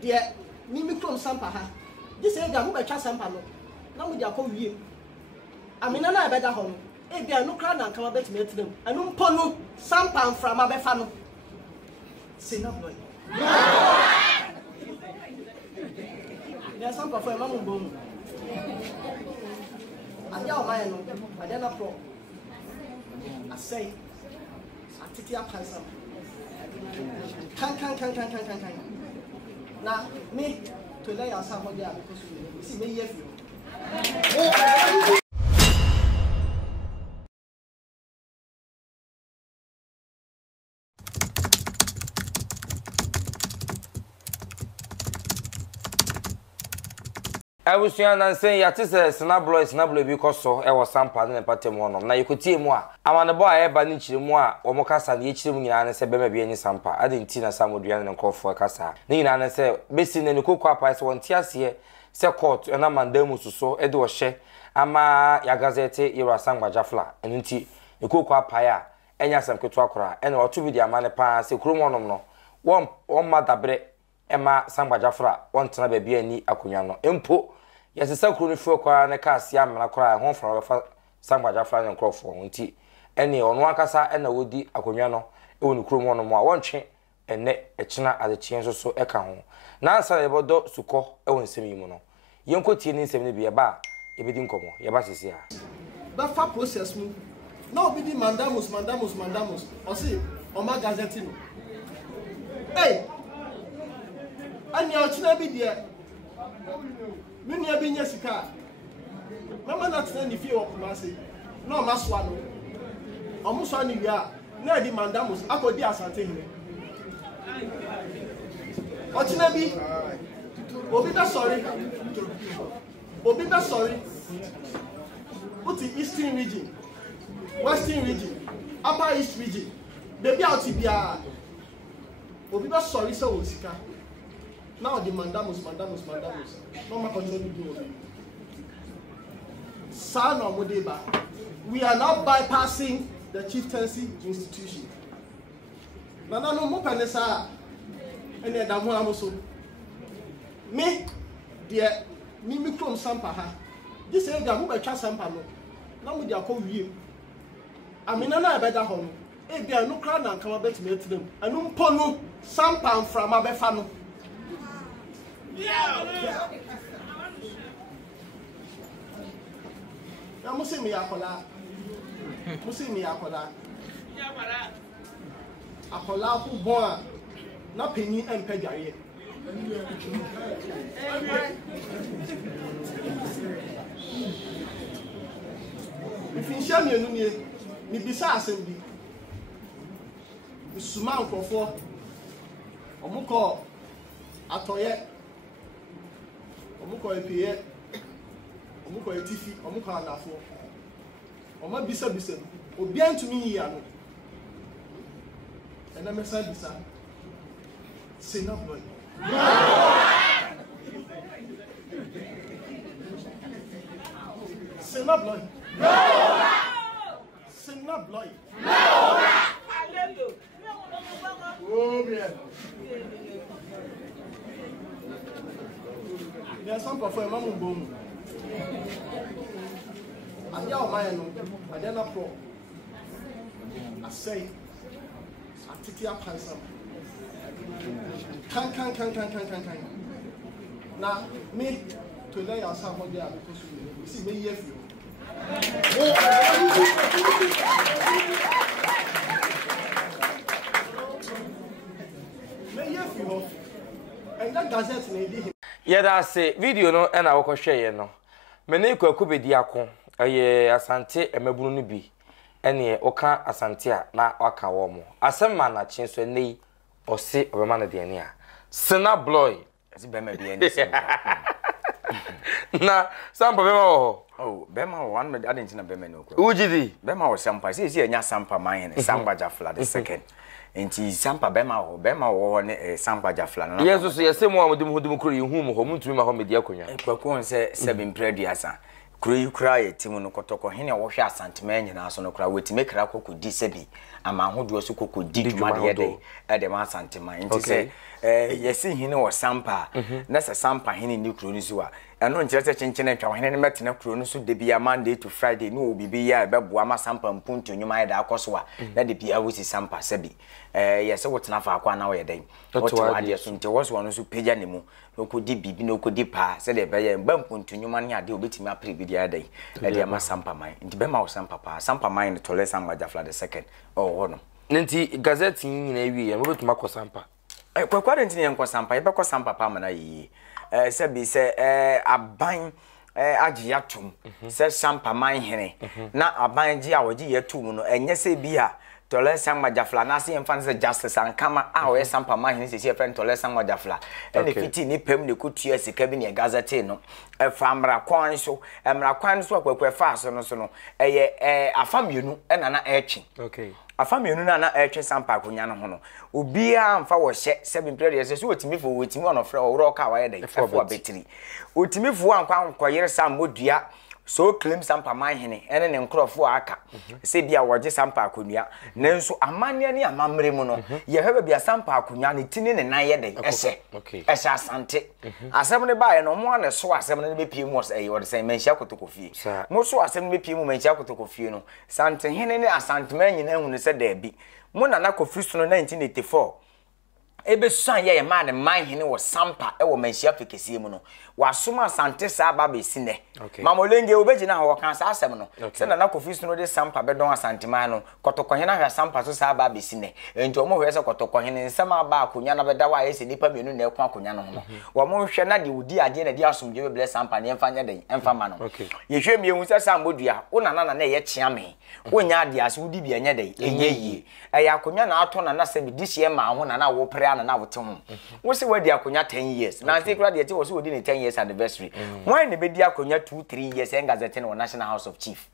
dear Mimi from Sampaha. This is a mobile Sampano. Now we are calling. I mean, I better home. If they are no crown and come a bit to them, and no ponu, sampan from a befano. Say no, boy. There's some for a mamma boom. I know my own, I don't know. I say, I take your handsome. Can. Now, me to lay us out there because we see me here. I was young and saying, "Yet is a snabble because so I was some part in a patemon. Now you could see more. I want a boy, I banish more, or Mocassa, and each room, and said, Baby, any sampa. I didn't see Sammordua and call for a cassa. Nina and said, Basing and the cocoa pies 1 tears here, sell court, and a man demus so, Edo she, ama ya Gazette, you are sang by Jafla, and inti, the cocoa pie, and yasam cotuacra, and or 2 video man pass, a crumon, one mother bread, Emma sang by Jafra, 1 time baby and Acuniano, impo. Yes, it's a crony for a cast yam and a cry home from Sampaja Flan and Crawford. Any on one cassa and a woody Acuniano, it will crew one more 1 chain and net a china at the change or so a count. Now, say about dog to call a 1 semimono. Young cotin in 70 be a bar, if it didn't come, your bass is here. But for process, no, be the mandamus, or see, or my Gazette. Hey, and your china be there. Many have been Jessica. Mamma not any fear of Kumasi. No, Maswano. Almost one year. No, the mandamus. I could be a certain. Ochinabi. Obita sorry. Put the Eastern region, Western region, Upper East region. Baby out to be a Obita sorry, so Osika. Now the mandamus. No more control to do. Son of Modeba. We are now bypassing the chieftaincy institution. Nana no more penesa. And then Damuamoso. Me, dear, Mimi from Sampaha. This is a mobile Sampano. Now we are calling you. I mean, I better home. If they are no crown and come a bit to them. And no ponu, sampan from a befano. Yeah. Now, Musi mi akola. Akola who born na penny and pegare. If you share me, me bisa assembly. The Suman for Omuko Atoye. Omuko EPA, Omuko ETF, Omuko Anafo. Oma bisa. Obian to me here. And I'm a son bisa. Say no boy. Say no boy. Say no boy. Oh man. There's some for a mamma boom. I know my own, I don't know. I say, I take your handsome. Can. Now, me to lay us out there because we see me here. And that Gazette may be. Yeah, that's a video no, and I will share no. Meneko could be diacon, a asante, a mebrunubi, and ye oka asantia, na waka womo. As a man at chance when they or say of a man at the end. Sena bloy, as it may be any. Na, some Bema. Oh, Bema one, I didn't know Bema. Ujidi, Bema or Sampa, is here, Sampamanhene, Sampaja Fla the second. Enti Sampa Bema or Sampaja Fla. Yes, so yes, someone with whom crew whom home to my home with Yakunya. Quacon said 7 prediasa. Crew cry, Timono Kotoko, Hina, Washa, Santiman, and Asono cry with make Rako could disabi. ama ahodo so kokko di dwuma de yede e de ma Asanteman nti se yesi hene wo Sampa na se Sampa hene ni kuro ni so a eno nkyere se kyenkyene twa hene ne metena kuro no so de bia Monday to Friday no obibi ya be boa ma Sampa mpuntu nyuma da akoso a na de bia wosi Sampa sebi yesi wotena fa akwa na wo yeden wotu ade so nti wo so no so peja ne mu okodi bibi na okodi pa se de be ya mba mpuntu nyuma ne ade obetimi apre bi dia dai e de ma Sampaman nti be ma wo Sampaman ne tole Sammordua the second no nti Gazette nyina wi ya mobetuma ko Sampa kwakwade nti ne nko Sampa ye be ko Sampa pa ma na yi se bi se aban agi yatum se Sampamanhene na aban gi a wogi yatum no enye se bi a tole Sammordua na se yemfa se justice ankama a wo Sampamanhene se friend tole Sammordua ene fiti ni pem ne kutua sika bi ne Gazette no famra kwan so akwakwa fa so no eye afamienu ena na etwe okay afamienu na etwe Sampa akonya no ho no obia mfa wo hye 7 period se so otimi fo wotimi ono frɛ owro ka wa yeda fo betri otimi fo ankwa nkoyere Sammordua so claim Sampamanhene ene ne nkrofo aka se bia woje Sampa akonua nanso amane ne amamre mu no ye hebe bia Sampa akonua ne tini ne nan yeda ehye ehye Asante asem ne baaye no mo ane so asem ne bepie mu e wo de sen manhia kotokofie mo so asem ne bepie mu manhia kotokofie no Sante hene ne Asanteman nyina hu ne se da bi mo nana kofi so no 1984 ebe san ye ma ne manhene wo Sampa e wo manhia fekesie mu no wasoma Asante sa ba be sine mamolenge obegina ho kan sa asem no se nana kofi so no de Sampa be don Asanteman no kotokohena hwa Sampa so sa ba be sine enti omo hwe se kotokohena nsema ba akonya na beda wa ese nipa menu na ekwa akonya no ho wo mo hwe na de odi ade na de asomdwe be ble Sampa ne emfa nya den emfa ma no ye hwe mi ehun se Sammordua wo nana na ye kyea me wo nya ade ase wodi bia nya den enye yie eya akonya na ato na se bi dihye ma ho na wo pre na wote ho wo se wadi akonya 10 years na se kura de ti wo se wodi ne 10 years anniversary why ne be di akonya 2-3 years en Gazette no National House of Chief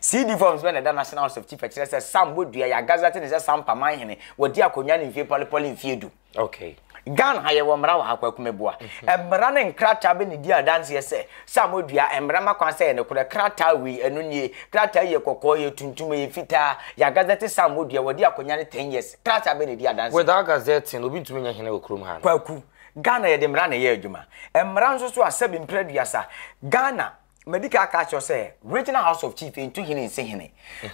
CD forms when the National House of Chief actually says Sammordua ya Gazette ne Sampamanhene wadi akonya ne mfie poli mfie du okay Gan haye wo mra wa hakwakumeboa emra ne nkrata be ne di adanse se Sammordua emra makwa se ne kura krata wi enu nie krata ye kokko ye tuntum ye fita ya Gazette Sammordua wadi akonya ne 10 years krata be ne di adanse without Gazette no bi ntumi nya hene okrum ha kwaku Ghana ye de mra na ye adwuma emra nso so asabi mpraduasa Ghana medical catch say Regional House of Chief into hine nse hine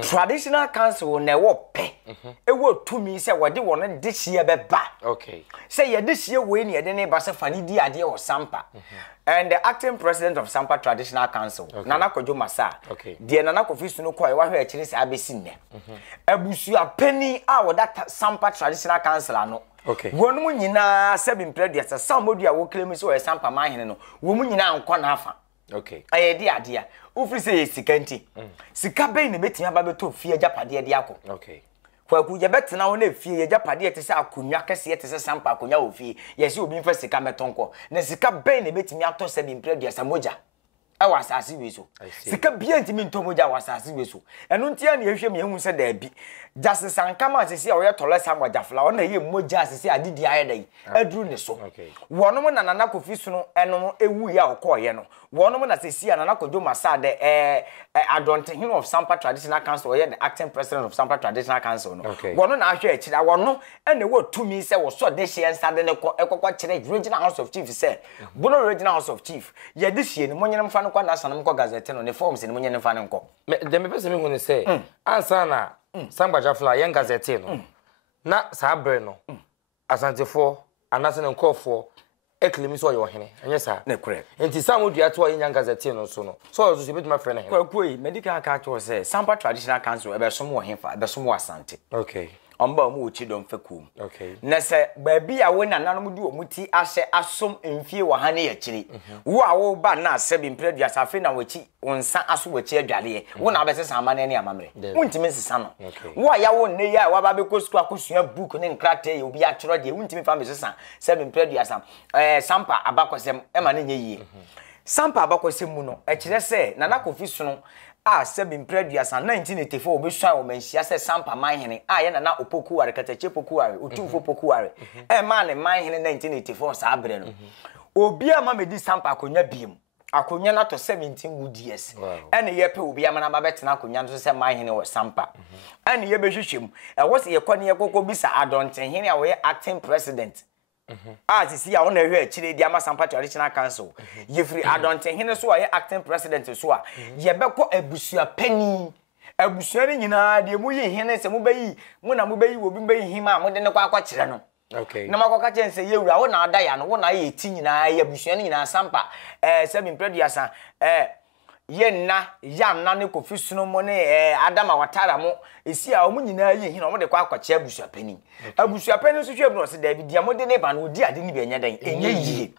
Traditional Council na wo pe e wo tumi say wode won de hie beba okay say ye de hie we ne de ne ba se fani di ade o Sampa and the acting president of Sampa Traditional Council Nana Okogyeaman de Nana Kofi no kwa wa hwe akire say abesi nne abusu apeni a wo that Sampa Traditional Council ano okay wonu mu nyina 7 predia Sammordua wo claim so e Sampamanhene no wo mu nyina anko na afa okay aye di ade ofri say sika nti sika be ne betimi aba beto fie japade de akọ okay kwaku ye betena wo na fie ye japade te se akonwa kese te se Sampa akonwa wo fie ye se obi mfa sika metonko na sika be ne betimi ato 7 predia samoja awa asase we so sika bia ntimi ntomoja awa asase we so eno ntia na ehwe me ehun se da bi justice ankama asese a wo ye tole Sammordua wo na ye moja asese adidi ayedai aduru ne so wonom na Nana Kofi so no eno ewu ya okoye no wonom na sesi Nana Okogyeaman de Adontehene of Sampa Traditional Council ye the acting president of Sampa Traditional Council no wono na ahwe akira wono ene wo tumi se wo so de hye nsade ne ekokwa kire Regional House of Chief se bono Regional House of Chief ye de hye ne monye mfa no kwa na sanam kwa Gazette no ne forms ne monye mfa ne nko de me pese me hu ne se ansa na Sammordua yen Gazette no na sabre no asantefo anase ne nkofo eklemi so yo hene enye sa ne kure enti Sammordua to yen Gazette no so no so so betuma frɛ ne hene kwakoi medical catch was say Sampa Traditional Council ebe so mo hefa ebe so mo Asante okay omba mu uchi dom fakum okay na se baabi a wo nananom di omuti ahye asom mfie wa hane ya kiri wo a wo ba na asebi mpredua safe na wachi wonsa aso wachi adwale wo na abese samane ne amamre wontimi sesa no wo a ya wo ne ya wa ba be ko school akosua book ne nkrata ye obi atoro de wontimi fa me sesa sebi mpredua sam Sampa abakosem e ma ne nyeyie Sampa abakosem mu no e kire se Nana Kofi so no a sebi mpredua san 1984 obi swan o manhia se Sampamanhene a ye Nana Opokuware katache Pokuware otumfo Pokuware e ma ne manhene 1984 sa abre no obi a ma medi Sampa akonya biem akonya na to 17 good years ene ye pe obi amana ba betena akonya no se mahene wo Sampa ene ye behwehwem e wo se ye kwane ye kokko bisa Adontenhene a wo ye acting president sisi a wona hwe akire di ama Sampa traditional council ye free Adontenhene so ye acting president so a ye beko abusua pani abusua ni nyina de mu ye hene se mu bayi mu na mu bayi wo bi bayi hima mu de ne kwa akire no. Okay. Na makoka chense yewura wo na ada ya no wo na ye ti nyina ye abusua ni nyina Sampa se mi preduasa ye nna ya nna ne Kofi Sunomo ne Adama Watara mo esi a omu nyina ye hina mo de kwa akwache abusua pani abusua pani so hwe bro se da bi dia mo de ne ba no odi ade ni be nya dan enye yie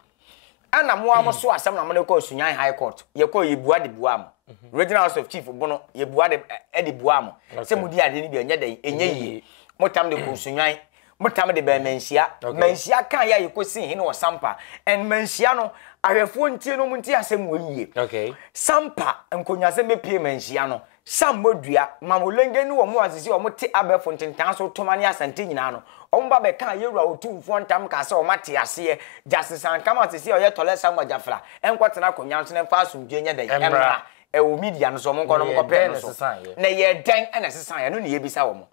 ana mo amo so asem na mo ne ko Sunyan High Court ye ko ye bua de bua mo Regional House of Chief bono ye bua de bua mo se mo di ade ni be nya dan enye yie mo tam de ko Sunyan motam de be mensia mensia kan ya yekosi hene wo Sampa en mensia no ahwefo ntie no muntie asem wo yie okay Sampa nkonyase be pie mensia no Sammordua mamolenge ni wo mo asisi wo te abefo ntentan so tomani asante nyina no omba be kan yewura otumfo ntam ka se o mate ase justice ankama asisi o ye tole Sammordua enkwatena konya so ne fa asumdwe nya den emra e wo media no so mo nkono mo kopɛ no so na ye den ena sesan ya no ne yebisa wo mo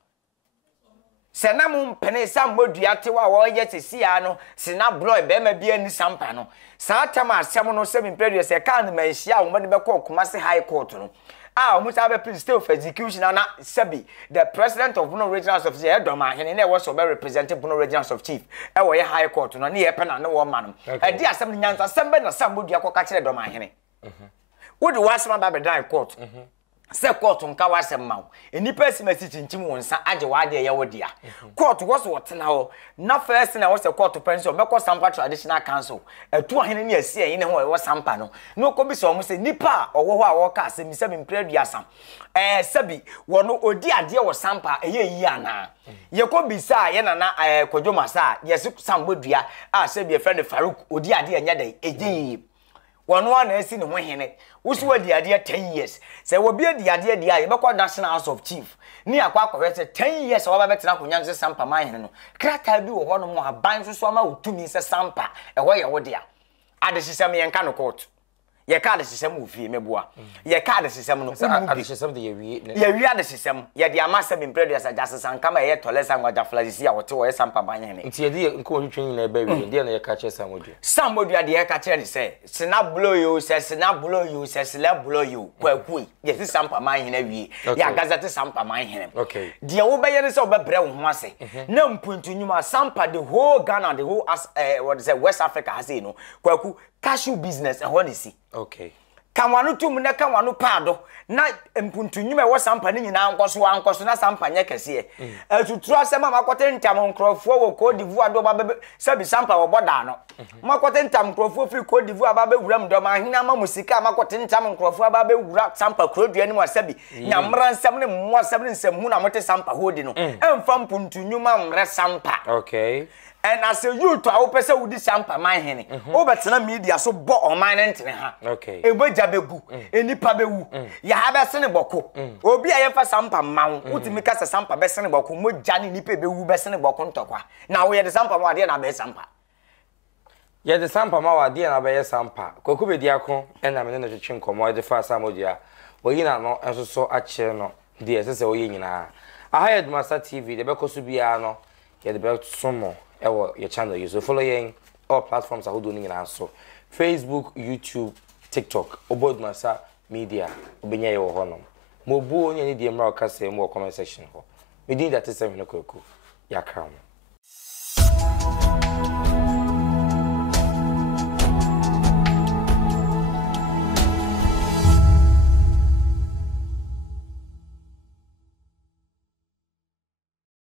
Senam pene Sammordua te wa wo ye tesia no sina bloy be ma bia ni Sampa no sa tama asem no se mpredu se kan ma hia wo de be ko Kumasi High Court no o musa be president of execution na Sebi the president of Bono Regional of Chief ADUMASA na was be represent Bono Regional of Chief e wo ye High Court no na ye pe na ne wo ma no e di asem nyansa asem be na Sammordua ko ka kire ADUMASA wo de wasema ba be dan court se court nka wasem ma enipa simasi chinchim wonsa age wade ye wodia court was wotena ho na first na was court pension be ko Sampa traditional council atu ahene ne asie yin ho wo Sampa no no ko bi so mo se nipa owo ho a wo ka se mi se mpreduasa Sebi wono odi ade wo Sampa eye yi ana ye ko bi sa ye na Okogyeaman yes Sammordua Sebi e friend Farouk odi ade anya dai eji wono ana esi ne ho hene wusu adi ade 10 years se wo bi adi ade dia ye be kwa National House of Chief ni akwa kwete 10 years wo ba betena konya se Sampamanhene no krata bi wo ho no mo aban so so ma utumi se Sampa e wo ye wo dia ade sisem ye nka no court ye ka ade sisem ofie meboa ye ka ade sisem no ade sisem de ye wi ade sisem ye de amasa bi mpreduasa justice ankama ye tole Sammordua flagisi a wote wo ye Sampamanhene nti ye de nko ohwetwe nyina eba wi de na ye ka che Sammordua de ye ka che ni se sina blow you se sina blow you se Celeb blow you kwakui ye se Sampamanhene wi ya Gazette Sampamanhene okay de wo be ye ni se wo be bre wo ho ase na mpuntu nyuma Sampa the whole Ghana the whole what is West Africa has no kwaku cashew business ho ni si okay kanwanu tum na kanwanu pado na mpuntu nyuma wo Sampa ni nyina ankoso na Sampa nye kese atuturu asema makote ntam nkrofo wo Cote d'Ivoire do ba Sebi Sampa wo boda no makote ntam nkrofo fi Cote d'Ivoire ba be wuram do ma hina ma musika makote ntam nkrofo ba be wura Sampa krodua ni mo Sebi nyamra nsem ne mo Sebi nsem hu na mote Sampa hodi no emfa mpuntu nyuma mre Sampa okay and as a youth I hope say would Sampamanhene obetena media so bo oman ntene ha okay eboja begu enipa bewu ya ha be sene boko obi a ye fa Sampa mawo utimi ka Sampa be sene boko moja ni nipa bewu be sene boko ntokwa na wo ye de Sampa ma de na be Sampa ye de Sampa ma wa de na be Sampa koku be diako na me ne twetwe nkomo de fa Sammordua wo yina no enso so a kire no de ese wo ye nyina ADUMASA TV de be kosu bia no ye de be somo ewo your channel you so following all platforms ahodo ni nyina so Facebook, YouTube, TikTok ADUMASA media obenya ye wo honom mo bu onye ni de mra okase mo comment section ho me din that is 7 kwaku yakram